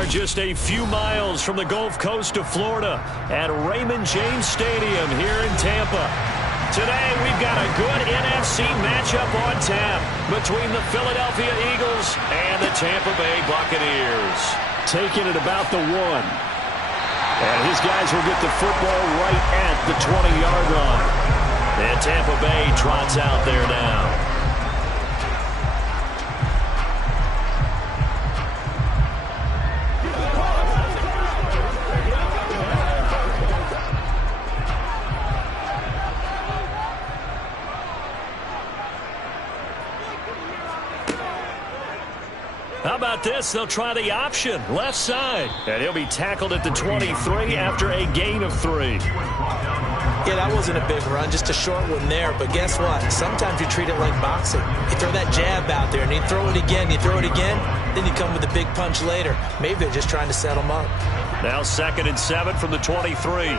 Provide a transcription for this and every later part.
are just a few miles from the Gulf Coast of Florida at Raymond James Stadium here in Tampa. Today, we've got a good NFC matchup on tap between the Philadelphia Eagles and the Tampa Bay Buccaneers. Taking it about the 1. And his guys will get the football right at the 20-yard line. And Tampa Bay trots out there now. How about this? They'll try the option, left side. And he'll be tackled at the 23 after a gain of 3. Yeah, that wasn't a big run, just a short one there. But guess what? Sometimes you treat it like boxing. You throw that jab out there, and you throw it again, then you come with a big punch later. Maybe they're just trying to set them up. Now 2nd and 7 from the 23.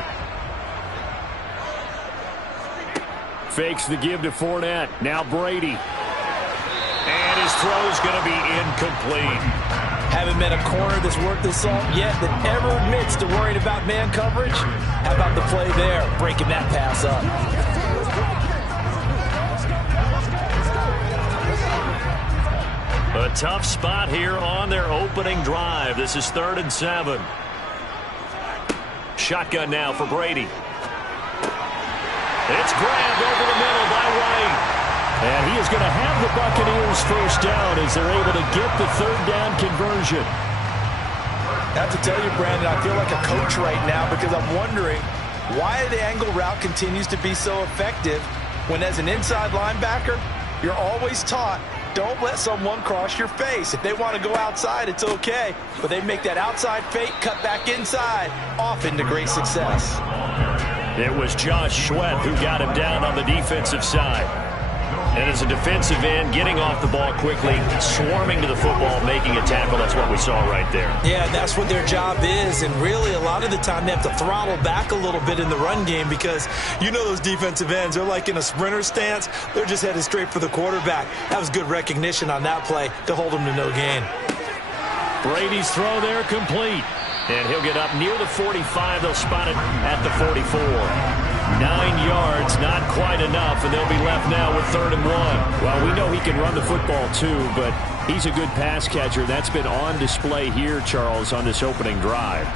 Fakes the give to Fournette. Now Brady. And his throw's going to be incomplete. Haven't met a corner that's worth the salt yet that ever admits to worrying about man coverage. How about the play there, breaking that pass up? A tough spot here on their opening drive. This is 3rd and 7. Shotgun now for Brady. It's grabbed over the middle by White. And he is going to have the Buccaneers first down as they're able to get the 3rd down conversion. I have to tell you, Brandon, I feel like a coach right now because I'm wondering why the angle route continues to be so effective when as an inside linebacker, you're always taught, don't let someone cross your face. If they want to go outside, it's okay. But they make that outside fake, cut back inside, off into great success. It was Josh Sweat who got him down on the defensive side. And as a defensive end, getting off the ball quickly, swarming to the football, making a tackle. That's what we saw right there. Yeah, that's what their job is. And really, a lot of the time, they have to throttle back a little bit in the run game because you know those defensive ends, they're like in a sprinter stance. They're just headed straight for the quarterback. That was good recognition on that play to hold them to no gain. Brady's throw there complete. And he'll get up near the 45. They'll spot it at the 44. 9 yards, not quite enough, and they'll be left now with 3rd and 1. Well, we know he can run the football too, but he's a good pass catcher. That's been on display here, Charles, on this opening drive.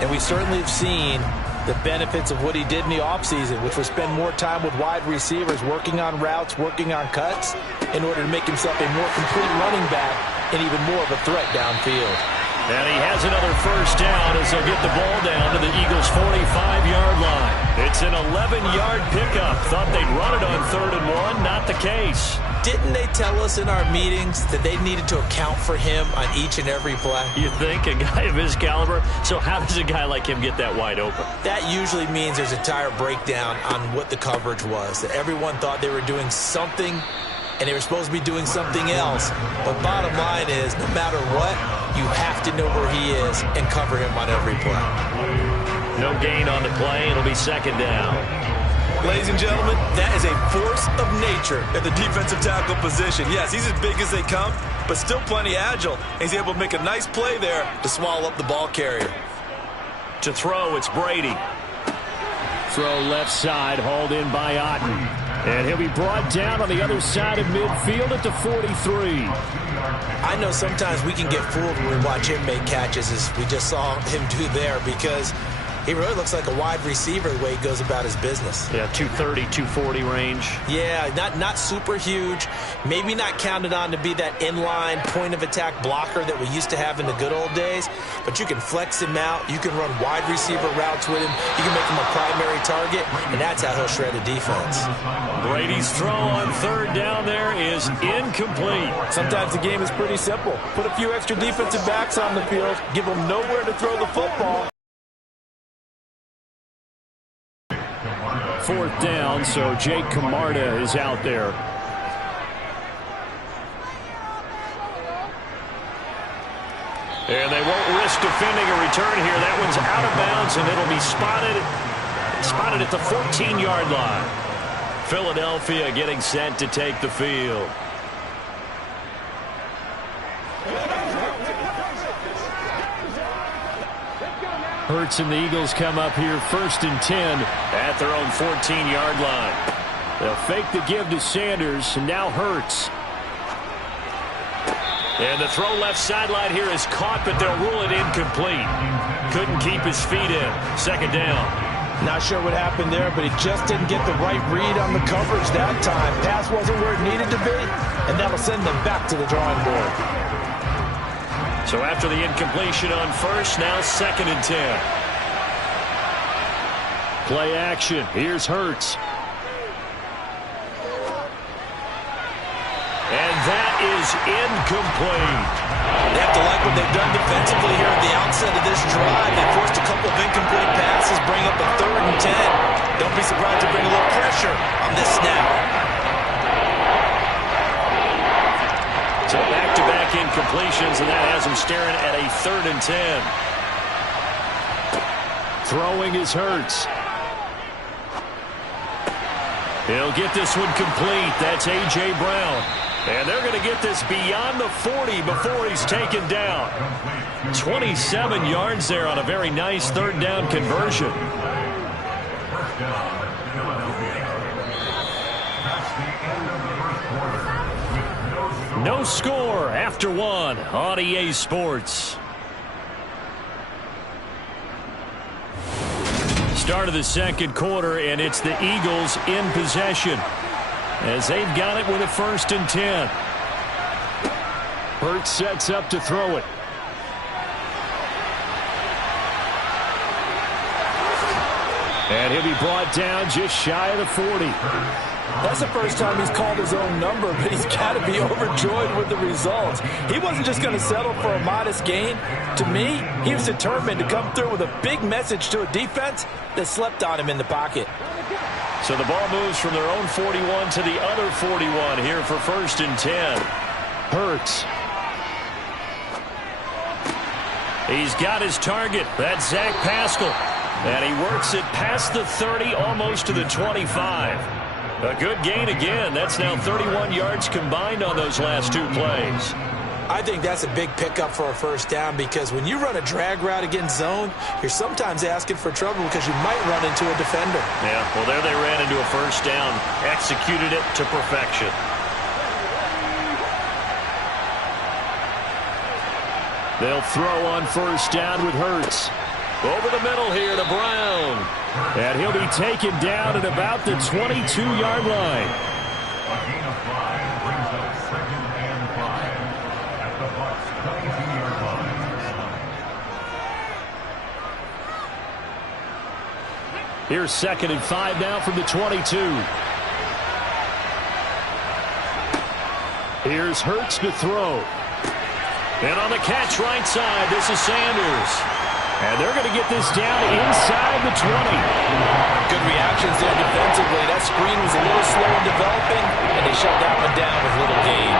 And we certainly have seen the benefits of what he did in the offseason, which was spend more time with wide receivers, working on routes, working on cuts, in order to make himself a more complete running back and even more of a threat downfield. And he has another first down as they'll get the ball down to the Eagles' 45-yard line. It's an 11-yard pickup. Thought they'd run it on 3rd and 1. Not the case. Didn't they tell us in our meetings that they needed to account for him on each and every play? You think? A guy of his caliber? So how does a guy like him get that wide open? That usually means there's a entire breakdown on what the coverage was. That everyone thought they were doing something and they were supposed to be doing something else. But bottom line is, no matter what, you have to know where he is and cover him on every play. No gain on the play. It'll be 2nd down. Ladies and gentlemen, that is a force of nature at the defensive tackle position. Yes, he's as big as they come, but still plenty agile. And he's able to make a nice play there to swallow up the ball carrier. To throw, it's Brady. Throw left side, hauled in by Otten. And he'll be brought down on the other side of midfield at the 43. I know sometimes we can get fooled when we watch him make catches, as we just saw him do there, because he really looks like a wide receiver the way he goes about his business. Yeah, 230, 240 range. Yeah, not super huge. Maybe not counted on to be that inline point-of-attack blocker that we used to have in the good old days. But you can flex him out. You can run wide receiver routes with him. You can make him a primary target, and that's how he'll shred a defense. Brady's throw on 3rd down there is incomplete. Sometimes the game is pretty simple. Put a few extra defensive backs on the field, give them nowhere to throw the football. 4th down, so Jake Camarda is out there. And they won't risk defending a return here. That one's out of bounds, and it'll be spotted at the 14-yard line. Philadelphia getting set to take the field. Hurts and the Eagles come up here 1st and 10 at their own 14-yard line. They'll fake the give to Sanders, and now Hurts. And the throw left sideline here is caught, but they'll rule it incomplete. Couldn't keep his feet in. 2nd down. Not sure what happened there, but he just didn't get the right read on the coverage that time. Pass wasn't where it needed to be, and that'll send them back to the drawing board. So after the incompletion on 1st, now 2nd and 10. Play action. Here's Hurts. And that is incomplete. They have to like what they've done defensively here at the outset of this drive. They forced a couple of incomplete passes, bring up a 3rd and 10. Don't be surprised to bring a little pressure on this snap. So back-to-back incompletions, and that has him staring at a 3rd and 10. Throwing is Hurts. He'll get this one complete. That's A.J. Brown. And they're going to get this beyond the 40 before he's taken down. 27 yards there on a very nice 3rd down conversion. No score after 1 on EA Sports. Start of the 2nd quarter, and it's the Eagles in possession as they've got it with a 1st and 10. Hurts sets up to throw it. And he'll be brought down just shy of the 40. That's the first time he's called his own number, but he's got to be overjoyed with the results. He wasn't just going to settle for a modest gain. To me, he was determined to come through with a big message to a defense that slept on him in the pocket. So the ball moves from their own 41 to the other 41 here for 1st and 10. Hurts. He's got his target. That's Zach Pascal. And he works it past the 30, almost to the 25. A good gain again. That's now 31 yards combined on those last 2 plays. I think that's a big pickup for a 1st down, because when you run a drag route against zone, you're sometimes asking for trouble because you might run into a defender. Yeah, well, there they ran into a 1st down, executed it to perfection. They'll throw on 1st down with Hurts. Over the middle here to Brown. And he'll be taken down at about the 22-yard line. A gain of 5 brings up 2nd and 5 at the Bucs' 22-yard line. Here's 2nd and 5 now from the 22. Here's Hurts to throw. And on the catch right side, this is Sanders. And they're going to get this down inside the 20. Good reactions there defensively. That screen was a little slow in developing, and they shut that one down with little gain.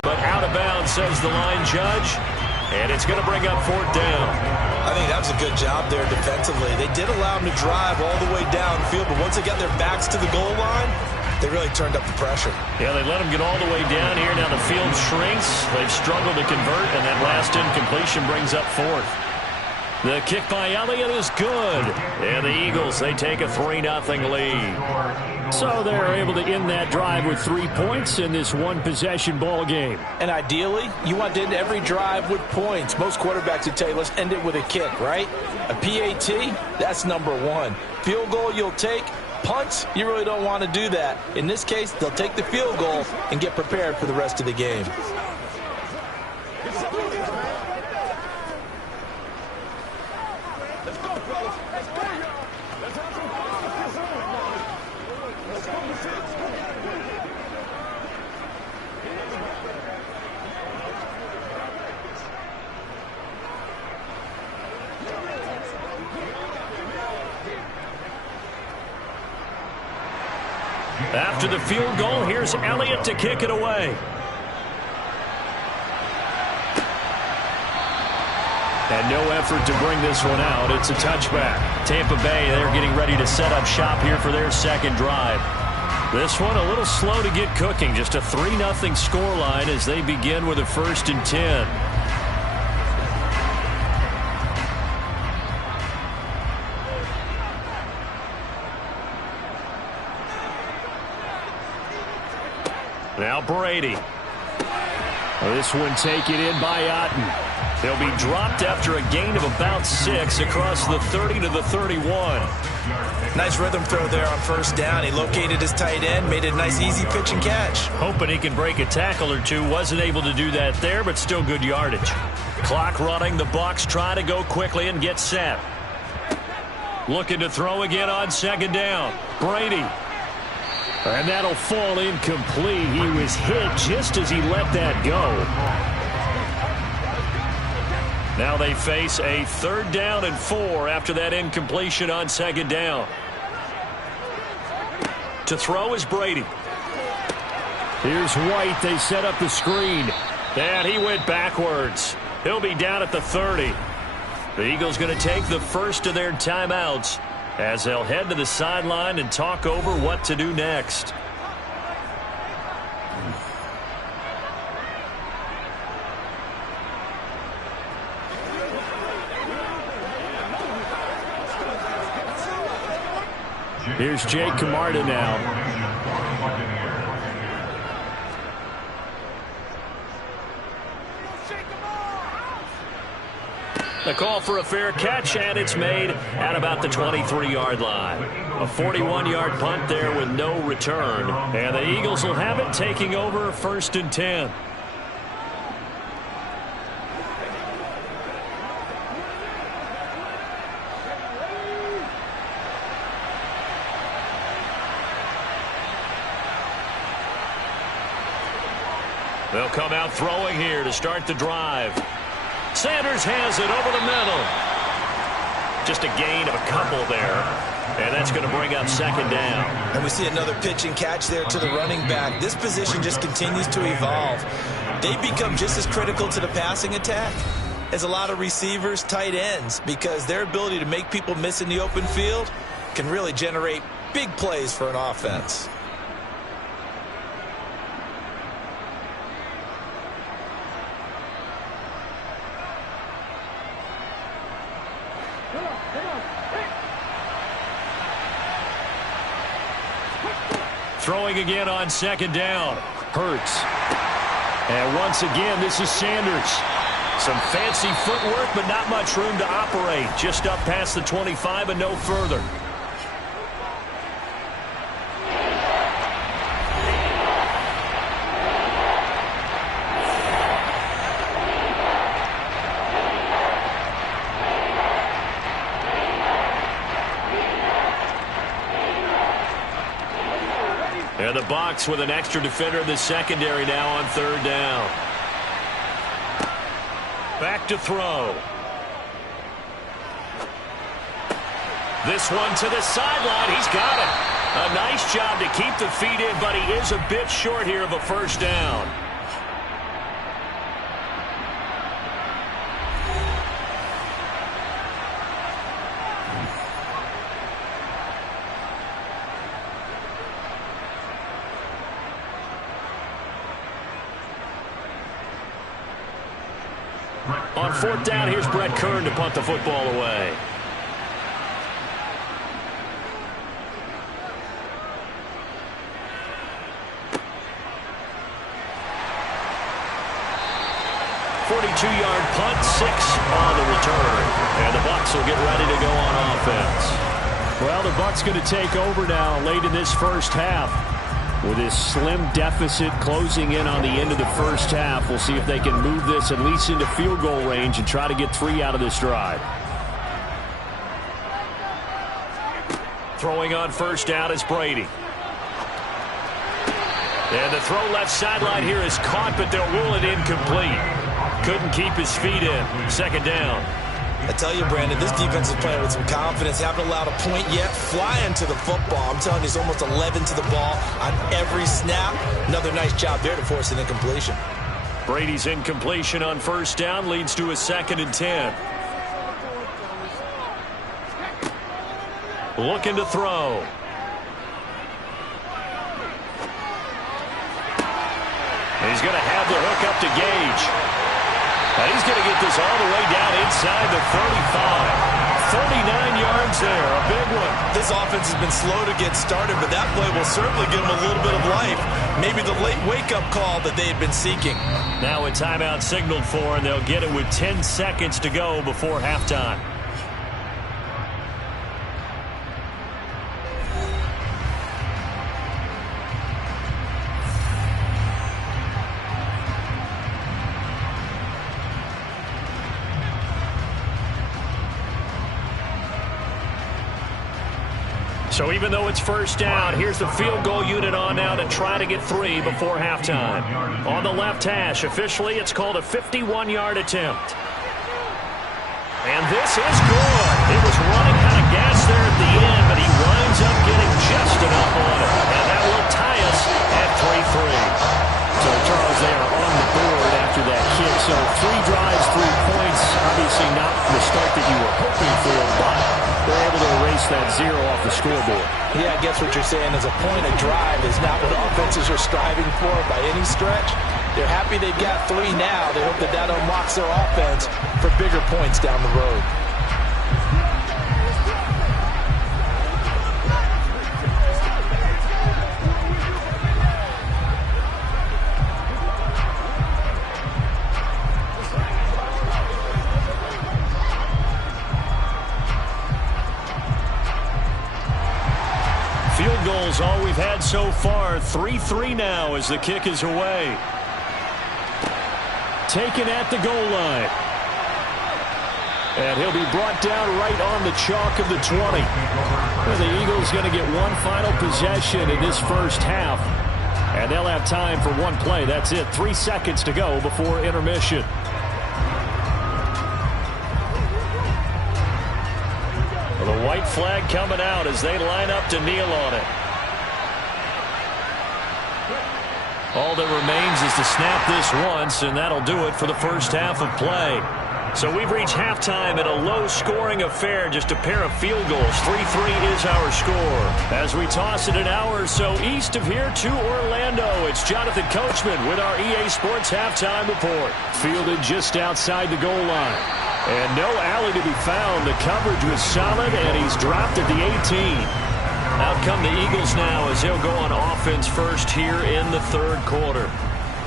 But out of bounds, says the line judge, and it's going to bring up 4th down. I think that was a good job there defensively. They did allow them to drive all the way downfield, but once they got their backs to the goal line, they really turned up the pressure. Yeah, they let them get all the way down here. Now the field shrinks. They've struggled to convert, and that last incompletion brings up 4th. The kick by Elliott is good. And the Eagles, they take a 3-0 lead. So they're able to end that drive with 3 points in this one-possession ball game. And ideally, you want to end every drive with points. Most quarterbacks would tell you, let's end it with a kick, right? A PAT, that's number 1. Field goal you'll take. Punts, you really don't want to do that. In this case, they'll take the field goal and get prepared for the rest of the game. After the field goal, here's Elliott to kick it away. And no effort to bring this one out. It's a touchback. Tampa Bay, they're getting ready to set up shop here for their second drive. This one a little slow to get cooking. Just a 3-0 scoreline as they begin with a 1st and 10. Now Brady. This one taken in by Otten. They'll be dropped after a gain of about 6 across the 30 to the 31. Nice rhythm throw there on 1st down. He located his tight end, made it a nice easy pitch and catch. Hoping he can break a tackle or two. Wasn't able to do that there, but still good yardage. Clock running. The Bucs try to go quickly and get set. Looking to throw again on 2nd down. Brady. And that'll fall incomplete. He was hit just as he let that go. Now they face a 3rd down and 4 after that incompletion on 2nd down. To throw is Brady. Here's White. They set up the screen. And he went backwards. He'll be down at the 30. The Eagles going to take the first of their timeouts as they'll head to the sideline and talk over what to do next. Here's Jake Camarda now. The call for a fair catch, and it's made at about the 23-yard line. A 41-yard punt there with no return. And the Eagles will have it, taking over 1st and 10. They'll come out throwing here to start the drive. Sanders has it over the middle. Just a gain of a couple there. And that's going to bring up 2nd down. And we see another pitch and catch there to the running back. This position just continues to evolve. They become just as critical to the passing attack as a lot of receivers, tight ends, because their ability to make people miss in the open field can really generate big plays for an offense. Throwing again on 2nd down. Hurts. And once again, this is Sanders. Some fancy footwork, but not much room to operate. Just up past the 25 and no further. And the Bucs with an extra defender in the secondary now on 3rd down. Back to throw. This one to the sideline. He's got it. A nice job to keep the feet in, but he is a bit short here of a 1st down. On 4th down, here's Brett Kern to punt the football away. .42-yard punt, 6 on the return. And the Bucs will get ready to go on offense. Well, the Bucs going to take over now late in this first half. With this slim deficit closing in on the end of the first half, we'll see if they can move this at least into field goal range and try to get 3 out of this drive. Throwing on 1st down is Brady. And the throw left sideline here is caught, but they'll rule it incomplete. Couldn't keep his feet in. 2nd down. I tell you, Brandon, this defense is playing with some confidence. Haven't allowed a point yet. Flying to the football. I'm telling you, it's almost 11 to the ball on every snap. Another nice job there to force an incompletion. Brady's incompletion on first down leads to a 2nd and 10. Looking to throw. He's going to have the hook up to Gage. And he's going to get this all the way down inside the 35. 39 yards there, a big one. This offense has been slow to get started, but that play will certainly give them a little bit of life. Maybe the late wake-up call that they had been seeking. Now a timeout signaled for, and they'll get it with 10 seconds to go before halftime. So even though it's first down, here's the field goal unit on now to try to get 3 before halftime. On the left hash, officially it's called a 51-yard attempt. And this is good. It was running out of gas there at the end, but he winds up getting just enough on it. And that will tie us at 3-3. So, Charles, they are on the board after that kick. So 3 drives, 3 points. Obviously not the start that you were hoping for, but they're able to erase that 0 off the scoreboard. Yeah, I guess what you're saying is a point of drive is not what offenses are striving for by any stretch. They're happy they've got 3 now. They hope that that unlocks their offense for bigger points down the road. Field goals all we've had so far. 3-3 now as the kick is away. Taken at the goal line. And he'll be brought down right on the chalk of the 20. The Eagles going to get one final possession in this first half. And they'll have time for one play. That's it. 3 seconds to go before intermission. The white flag coming out as they line up to kneel on it. All that remains is to snap this once, and that'll do it for the first half of play. So we've reached halftime at a low-scoring affair, just a pair of field goals. 3-3 is our score. As we toss it an hour or so east of here to Orlando, it's Jonathan Coachman with our EA Sports Halftime Report. Fielded just outside the goal line. And no alley to be found. The coverage was solid, and he's dropped at the 18. Out come the Eagles now as they'll go on offense first here in the third quarter.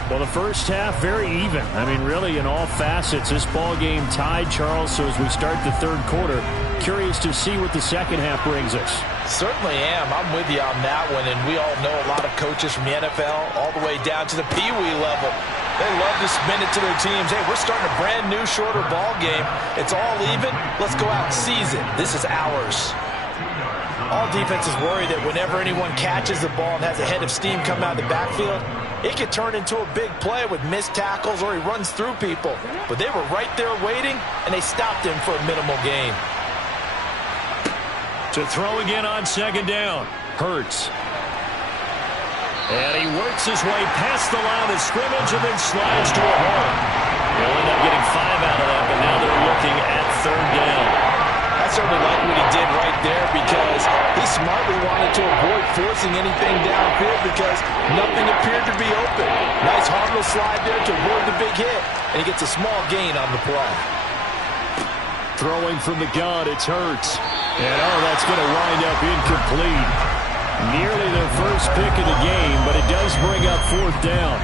Well, the first half, very even. I mean, really, in all facets, this ball game tied, Charles. So as we start the third quarter, curious to see what the second half brings us. Certainly am. I'm with you on that one, and we all know a lot of coaches from the NFL all the way down to the Pee Wee level. They love to spin it to their teams. Hey, we're starting a brand new, shorter ball game. It's all even. Let's go out and seize it. This is ours. All defenses worry that whenever anyone catches the ball and has a head of steam come out of the backfield, it could turn into a big play with missed tackles or he runs through people. But they were right there waiting, and they stopped him for a minimal gain. To throw again on second down. Hurts. And he works his way past the line of scrimmage and then slides to a hole. He'll end up getting 5 out of that, but now they're looking at third down. I certainly like what he did right there because he smartly wanted to avoid forcing anything downfield because nothing appeared to be open. Nice harmless slide there to avoid the big hit, and he gets a small gain on the play. Throwing from the gun, it's Hurts. And, that's going to wind up incomplete. Nearly their first pick of the game, but it does bring up fourth down.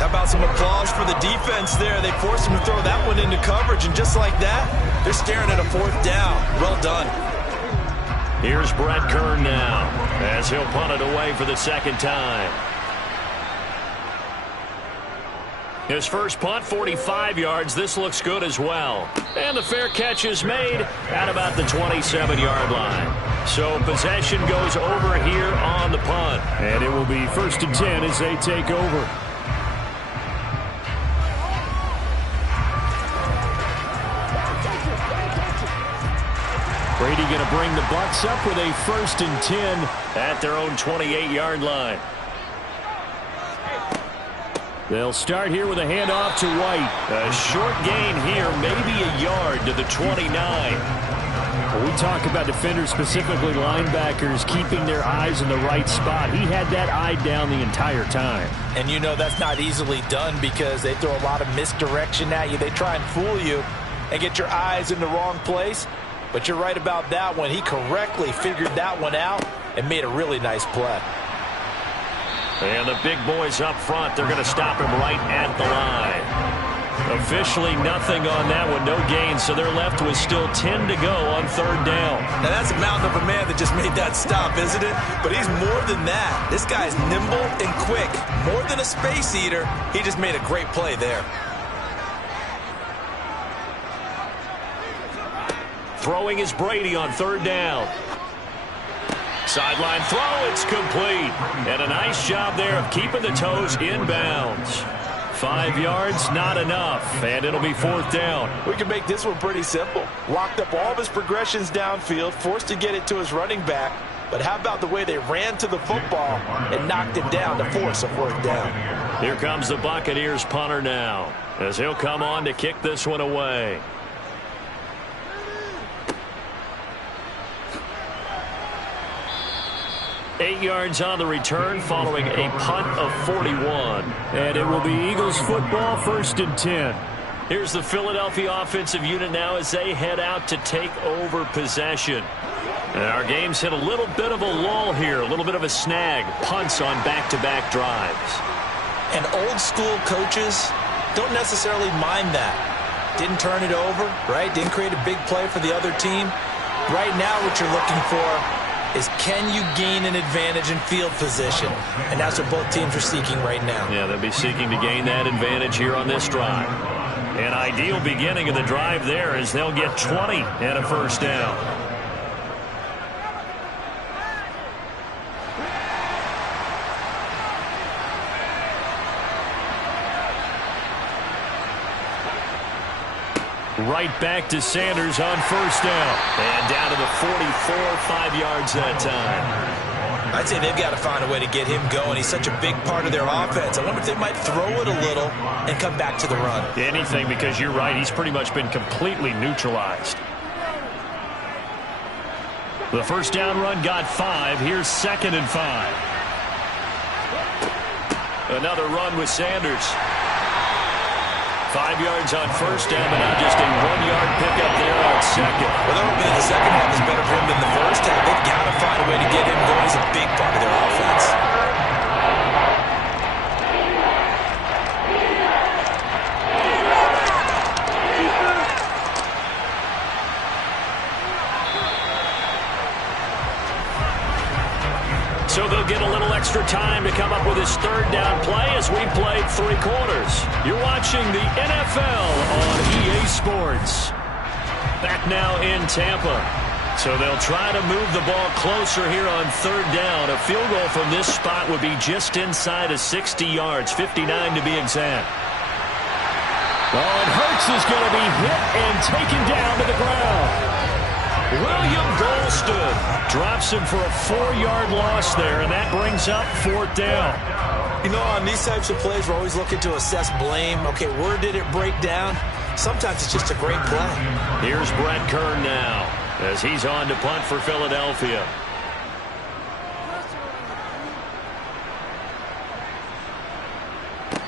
How about some applause for the defense there? They forced him to throw that one into coverage, and just like that, they're staring at a fourth down. Well done. Here's Brett Kern now as he'll punt it away for the second time. His first punt, 45 yards. This looks good as well. And the fair catch is made at about the 27-yard line. So possession goes over here on the punt. And it will be 1st and 10 as they take over. Brady going to bring the Bucs up with a 1st and 10 at their own 28-yard line. They'll start here with a handoff to White. A short gain here, maybe a yard to the 29. When we talk about defenders, specifically linebackers, keeping their eyes in the right spot, he had that eye down the entire time. And you know that's not easily done because they throw a lot of misdirection at you. They try and fool you and get your eyes in the wrong place. But you're right about that one. He correctly figured that one out and made a really nice play. And the big boys up front, they're going to stop him right at the line. Officially nothing on that one, no gain, so they're left with still 10 to go on 3rd down. Now that's a mountain of a man that just made that stop, isn't it? But he's more than that. This guy's nimble and quick. More than a space eater, he just made a great play there. Throwing is Brady on 3rd down. Sideline throw, it's complete. And a nice job there of keeping the toes in bounds. 5 yards, not enough, and it'll be 4th down. We can make this one pretty simple. Locked up all of his progressions downfield, forced to get it to his running back. But how about the way they ran to the football and knocked it down to force a 4th down? Here comes the Buccaneers punter now, as he'll come on to kick this one away. Eight yards on the return following a punt of 41. And it will be Eagles football, 1st and 10. Here's the Philadelphia offensive unit now as they head out to take over possession. And our game's hit a little bit of a lull here, a little bit of a snag. Punts on back-to-back drives. And old school coaches don't necessarily mind that. Didn't turn it over, right? Didn't create a big play for the other team. Right now what you're looking for is can you gain an advantage in field position? And that's what both teams are seeking right now. Yeah, they'll be seeking to gain that advantage here on this drive. An ideal beginning of the drive there as they'll get 20 and a 1st down. Right back to Sanders on 1st down. And down to the 44, 5 yards that time. I'd say they've got to find a way to get him going. He's such a big part of their offense. I wonder if they might throw it a little and come back to the run. Anything, because you're right. He's pretty much been completely neutralized. The 1st down run got 5. Here's 2nd and 5. Another run with Sanders. 5 yards on 1st down, but now just a 1-yard pickup there on 2nd. Well, they're hoping the second half is better for him than the first half. They've got to find a way to get him going. He's a big part of their offense. So they'll get a little extra time to come up with his 3rd down play as we played 3 quarters. You're watching the NFL on EA Sports. Back now in Tampa. So they'll try to move the ball closer here on 3rd down. A field goal from this spot would be just inside of 60 yards, 59 to be exact. And Hurts is going to be hit and taken down to the ground. William Golston drops him for a 4-yard loss there, and that brings up 4th down. You know, on these types of plays, we're always looking to assess blame. Okay, where did it break down? Sometimes it's just a great play. Here's Brett Kern now as he's on to punt for Philadelphia.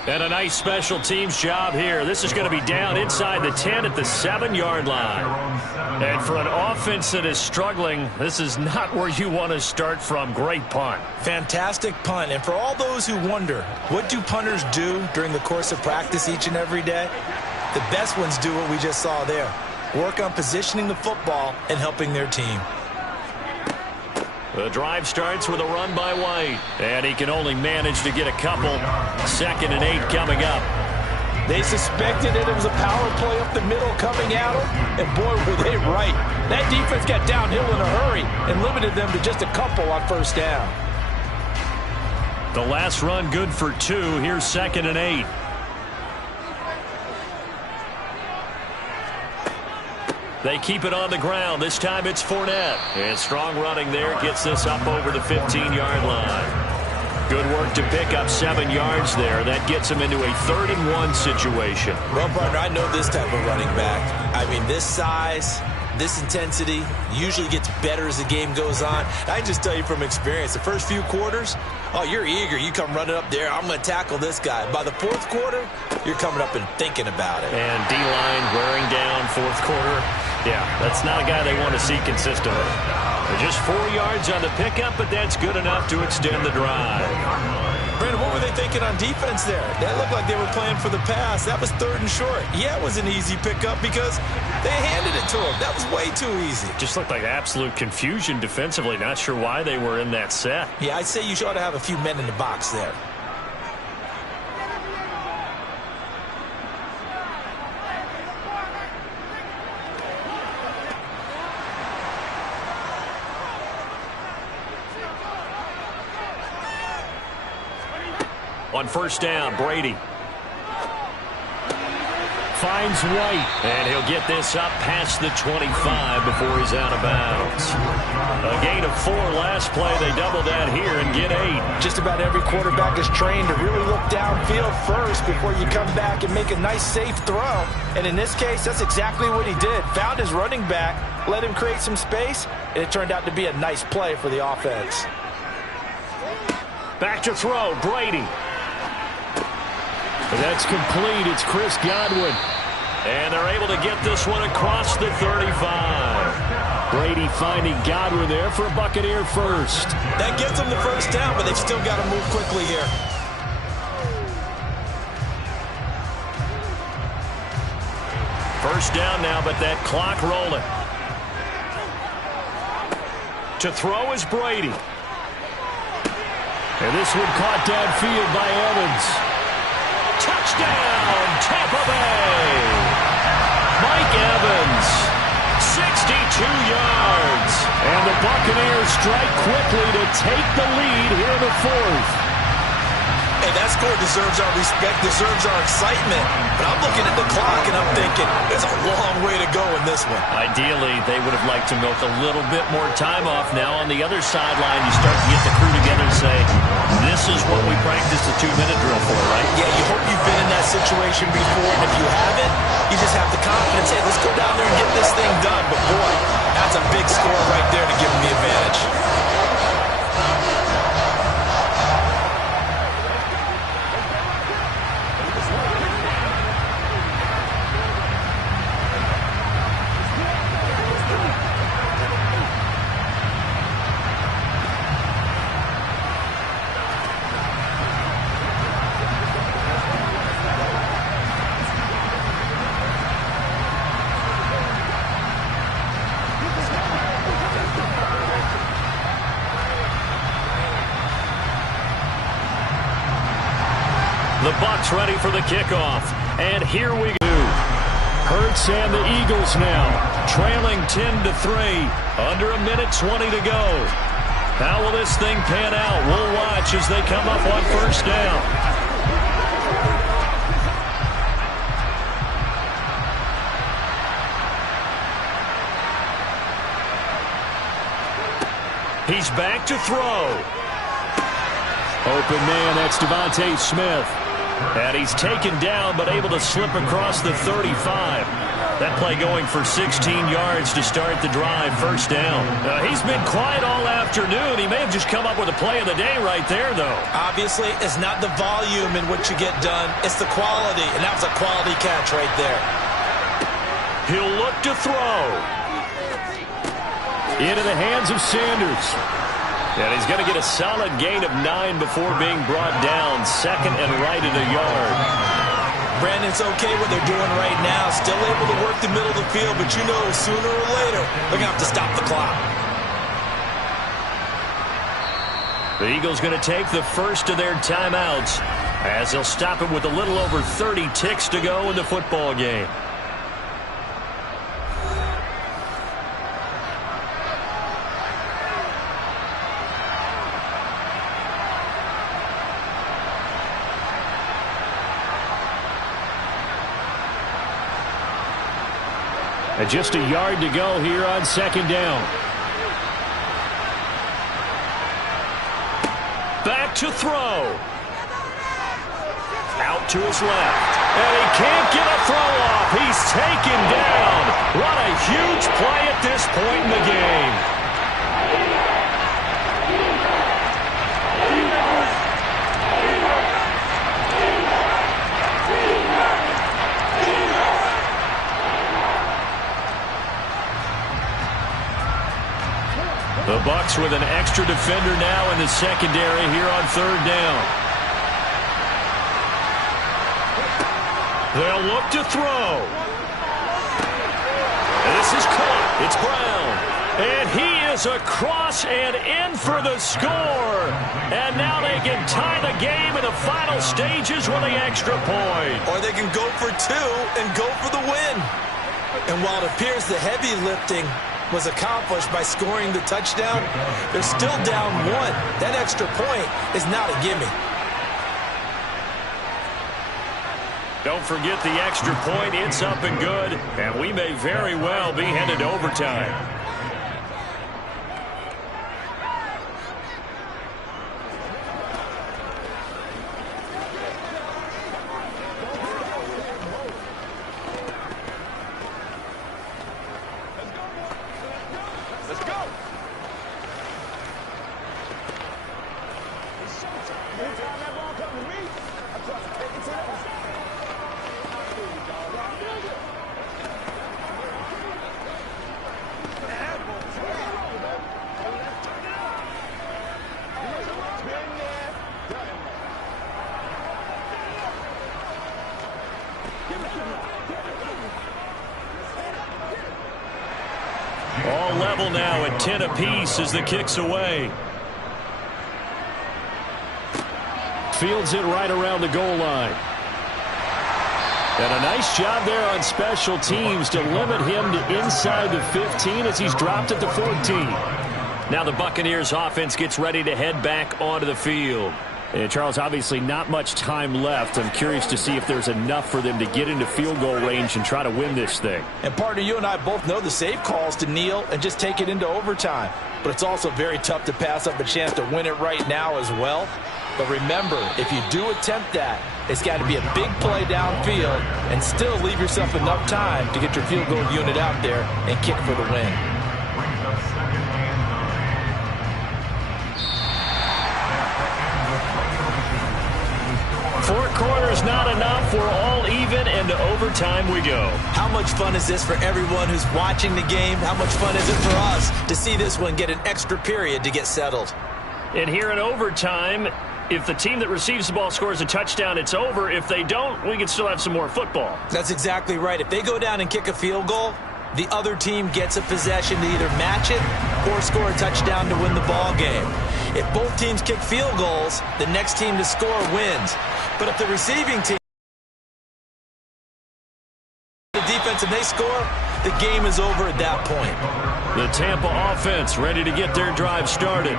And a nice special teams job here. This is going to be down inside the 10 at the 7-yard line. And for an offense that is struggling, this is not where you want to start from. Great punt. Fantastic punt. And for all those who wonder, what do punters do during the course of practice each and every day? The best ones do what we just saw there. Work on positioning the football and helping their team. The drive starts with a run by White. And he can only manage to get a couple. 2nd and 8 coming up. They suspected that it was a power play up the middle coming at them. And boy, were they right. That defense got downhill in a hurry and limited them to just a couple on 1st down. The last run good for 2. Here's 2nd and 8. They keep it on the ground. This time it's Fournette. And strong running there gets this up over the 15-yard line. Good work to pick up 7 yards there. That gets him into a 3rd-and-1 situation. Well, partner, I know this type of running back. I mean, this size, this intensity usually gets better as the game goes on. I can just tell you from experience, the first few quarters, oh, you're eager. You come running up there, I'm going to tackle this guy. By the 4th quarter, you're coming up and thinking about it. And D-line wearing down 4th quarter. Yeah, that's not a guy they want to see consistently. Just 4 yards on the pickup, but that's good enough to extend the drive. Brandon, what were they thinking on defense there? That looked like they were playing for the pass. That was 3rd and short. Yeah, it was an easy pickup because they handed it to him. That was way too easy. Just looked like absolute confusion defensively. Not sure why they were in that set. Yeah, I'd say you ought to have a few men in the box there. On 1st down, Brady finds White, and he'll get this up past the 25 before he's out of bounds. A gain of 4 last play. They double that here and get 8. Just about every quarterback is trained to really look downfield first before you come back and make a nice, safe throw. And in this case, that's exactly what he did. Found his running back, let him create some space, and it turned out to be a nice play for the offense. Back to throw, Brady. That's complete. It's Chris Godwin. And they're able to get this one across the 35. Brady finding Godwin there for a Buccaneer first. That gets them the 1st down, but they've still got to move quickly here. First down now, but that clock rolling. To throw is Brady. And this one caught downfield by Evans. Touchdown, Tampa Bay! Mike Evans, 62 yards. And the Buccaneers strike quickly to take the lead here in the 4th. Hey, that score deserves our respect, deserves our excitement. But I'm looking at the clock and I'm thinking, there's a long way to go in this one. Ideally, they would have liked to milk a little bit more time off. Now on the other sideline, you start to get the crew together and say, this is what we practiced a 2-minute drill for, right? Yeah, you hope you've been in that situation before, and if you haven't, you just have the confidence, hey, let's go down there and get this thing done. But boy, that's a big score right there to give them the advantage. The Bucs ready for the kickoff. And here we go. Hurts and the Eagles now trailing 10-3. Under 1:20 to go. How will this thing pan out? We'll watch as they come up on 1st down. He's back to throw. Open man, that's Devontae Smith. And he's taken down, but able to slip across the 35. That play going for 16 yards to start the drive, 1st down. He's been quiet all afternoon. He may have just come up with a play of the day right there, though. Obviously, it's not the volume in what you get done. It's the quality, and that was a quality catch right there. He'll look to throw. Into the hands of Sanders. And he's going to get a solid gain of 9 before being brought down. 2nd and right at a yard. Brandon, it's okay what they're doing right now. Still able to work the middle of the field, but you know sooner or later they're going to have to stop the clock. The Eagles going to take the first of their timeouts as they'll stop it with a little over 30 ticks to go in the football game. And just a yard to go here on second down. Back to throw. Out to his left. And he can't get a throw off. He's taken down. What a huge play at this point in the game. The Bucs with an extra defender now in the secondary here on third down. They'll look to throw. This is caught. It's Brown. And he is across and in for the score. And now they can tie the game in the final stages with the extra point. Or they can go for two and go for the win. And while it appears the heavy lifting was accomplished by scoring the touchdown, they're still down one. That extra point is not a gimme. Don't forget the extra point. It's up and good, and we may very well be headed to overtime. All level now at 10 apiece as the kick's away. Fields it right around the goal line. And a nice job there on special teams to limit him to inside the 15 as he's dropped at the 14. Now the Buccaneers offense gets ready to head back onto the field. And Charles, obviously not much time left. I'm curious to see if there's enough for them to get into field goal range and try to win this thing. And partner, you and I both know the safe calls to kneel and just take it into overtime. But it's also very tough to pass up a chance to win it right now as well. But remember, if you do attempt that, it's got to be a big play downfield and still leave yourself enough time to get your field goal unit out there and kick for the win. Brings up second and 9. 4 quarters not enough. We're all even, and to overtime we go. How much fun is this for everyone who's watching the game? How much fun is it for us to see this one get an extra period to get settled? And here in overtime, if the team that receives the ball scores a touchdown, it's over. If they don't, we can still have some more football. That's exactly right. If they go down and kick a field goal, the other team gets a possession to either match it or score a touchdown to win the ball game. If both teams kick field goals, the next team to score wins. But if the receiving team the defense and they score, the game is over at that point. The Tampa offense ready to get their drive started.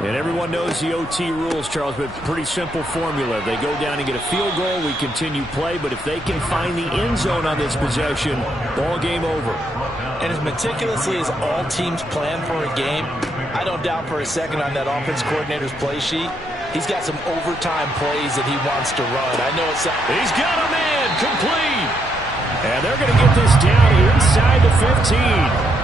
And everyone knows the OT rules, Charles, but pretty simple formula. They go down and get a field goal, we continue play, but if they can find the end zone on this possession, ball game over. And as meticulously as all teams plan for a game, I don't doubt for a second on that offense coordinator's play sheet, he's got some overtime plays that he wants to run. I know it's... He's got a man, complete. And they're going to get this down inside the 15.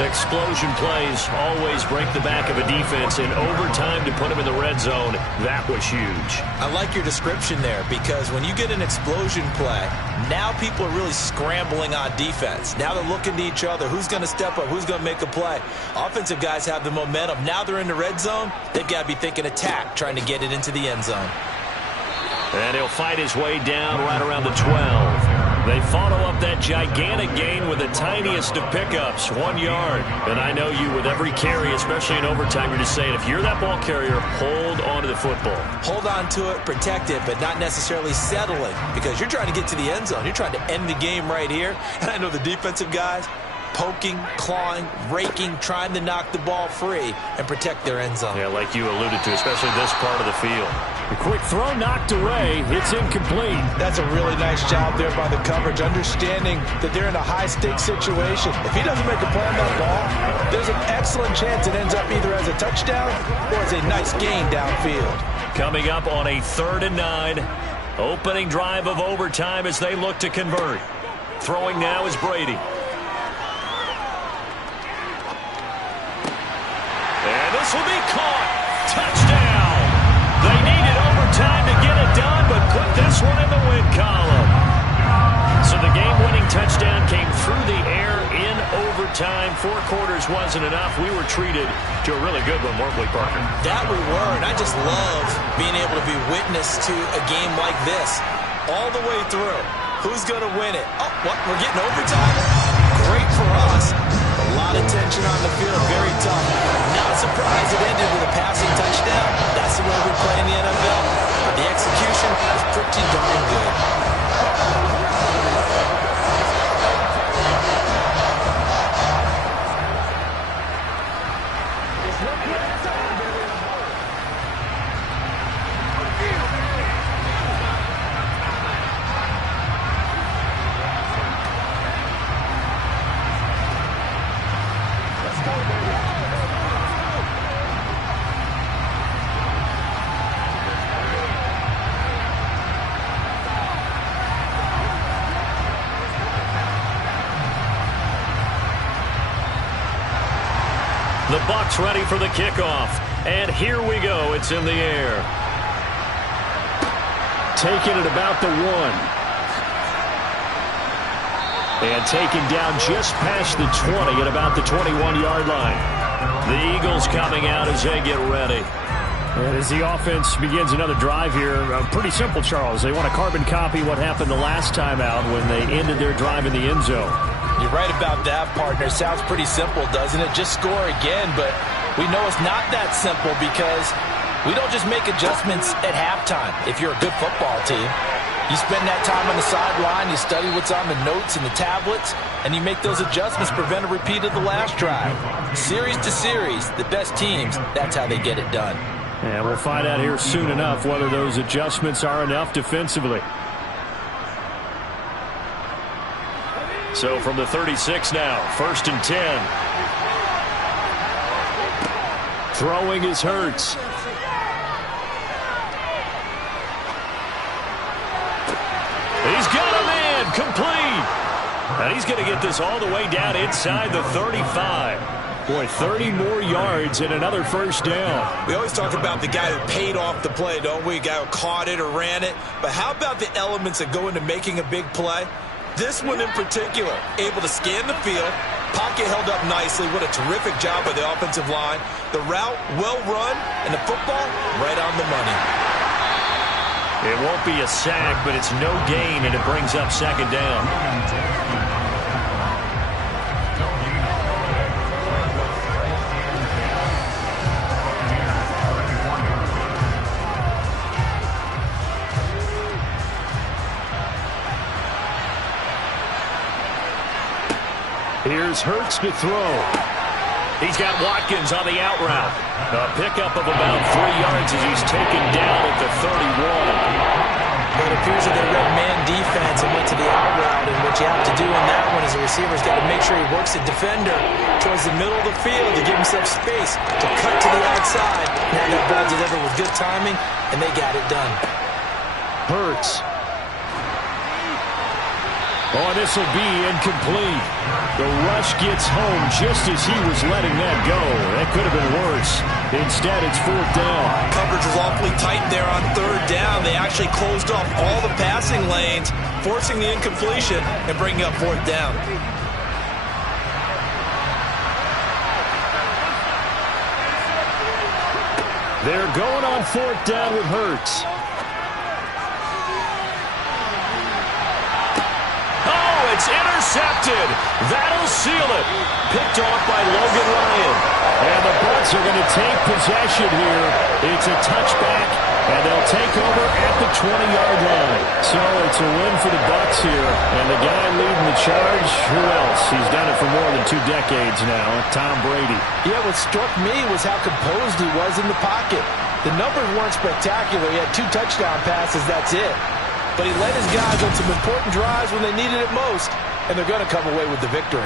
Explosion plays always break the back of a defense in overtime to put them in the red zone. That was huge. I like your description there because when you get an explosion play, now people are really scrambling on defense. Now they're looking to each other. Who's going to step up? Who's going to make a play? Offensive guys have the momentum. Now they're in the red zone. They've got to be thinking attack, trying to get it into the end zone. And he'll fight his way down right around the 12. They follow up that gigantic gain with the tiniest of pickups, 1 yard. And I know you, with every carry, especially in overtime, you're just saying, if you're that ball carrier, hold on to the football. Hold on to it, protect it, but not necessarily settling because you're trying to get to the end zone. You're trying to end the game right here. And I know the defensive guys, poking, clawing, raking, trying to knock the ball free and protect their end zone. Yeah, like you alluded to, especially this part of the field. The quick throw knocked away. It's incomplete. That's a really nice job there by the coverage, understanding that they're in a high-stakes situation. If he doesn't make a play on that ball, there's an excellent chance it ends up either as a touchdown or as a nice gain downfield. Coming up on a 3rd and 9. Opening drive of overtime as they look to convert. Throwing now is Brady. And this will be caught. Touchdown. They needed overtime to get it done, but put this one in the win column. So the game-winning touchdown came through the air in overtime. 4 quarters wasn't enough. We were treated to a really good one, weren't we, Parker? That we were, and I just love being able to be witness to a game like this all the way through. Who's going to win it? Oh, what? We're getting overtime? Great for us. A lot of tension on the field, very tough. Not surprised it ended with a passing touchdown. That's the way we play in the NFL. But the execution was pretty darn good. The Bucs ready for the kickoff. And here we go. It's in the air. Taking it about the 1. And taken down just past the 20 at about the 21-yard line. The Eagles coming out as they get ready. And as the offense begins another drive here, pretty simple, Charles. They want to carbon copy what happened the last time out when they ended their drive in the end zone. You're right about that, partner. Sounds pretty simple, doesn't it? Just score again, but we know it's not that simple because we don't just make adjustments at halftime. If you're a good football team, you spend that time on the sideline, you study what's on the notes and the tablets, and you make those adjustments, prevent a repeat of the last drive. Series to series, the best teams, that's how they get it done. And we'll find out here soon enough whether those adjustments are enough defensively. So from the 36 now, 1st and 10. Throwing is Hurts. He's got a man, complete. And he's going to get this all the way down inside the 35. Boy, 30 more yards and another first down. We always talk about the guy who paid off the play, don't we? A guy who caught it or ran it. But how about the elements that go into making a big play? This one in particular, able to scan the field, pocket held up nicely. What a terrific job by the offensive line. The route, well run, and the football, right on the money. It won't be a sack, but it's no gain, and it brings up 2nd down. Here's Hurts to throw. He's got Watkins on the out route. A pickup of about 3 yards as he's taken down at the 31. It appears that they read man defense and went to the out route, and what you have to do in that one is the receiver's got to make sure he works the defender towards the middle of the field to give himself space to cut to the outside and have that ball delivered with good timing, and they got it done. Hurts. Oh, this will be incomplete. The rush gets home just as he was letting that go. That could have been worse. Instead, it's 4th down. Coverage was awfully tight there on 3rd down. They actually closed off all the passing lanes, forcing the incompletion and bringing up 4th down. They're going on 4th down with Hurts. Oh, it's intercepted. That'll seal it. Picked off by Logan Ryan. And the Bucs are going to take possession here. It's a touchback, and they'll take over at the 20-yard line. So it's a win for the Bucs here. And the guy leading the charge, who else? He's done it for more than 2 decades now, Tom Brady. Yeah, what struck me was how composed he was in the pocket. The numbers weren't spectacular. He had 2 touchdown passes, that's it. But he led his guys on some important drives when they needed it most, and they're going to come away with the victory.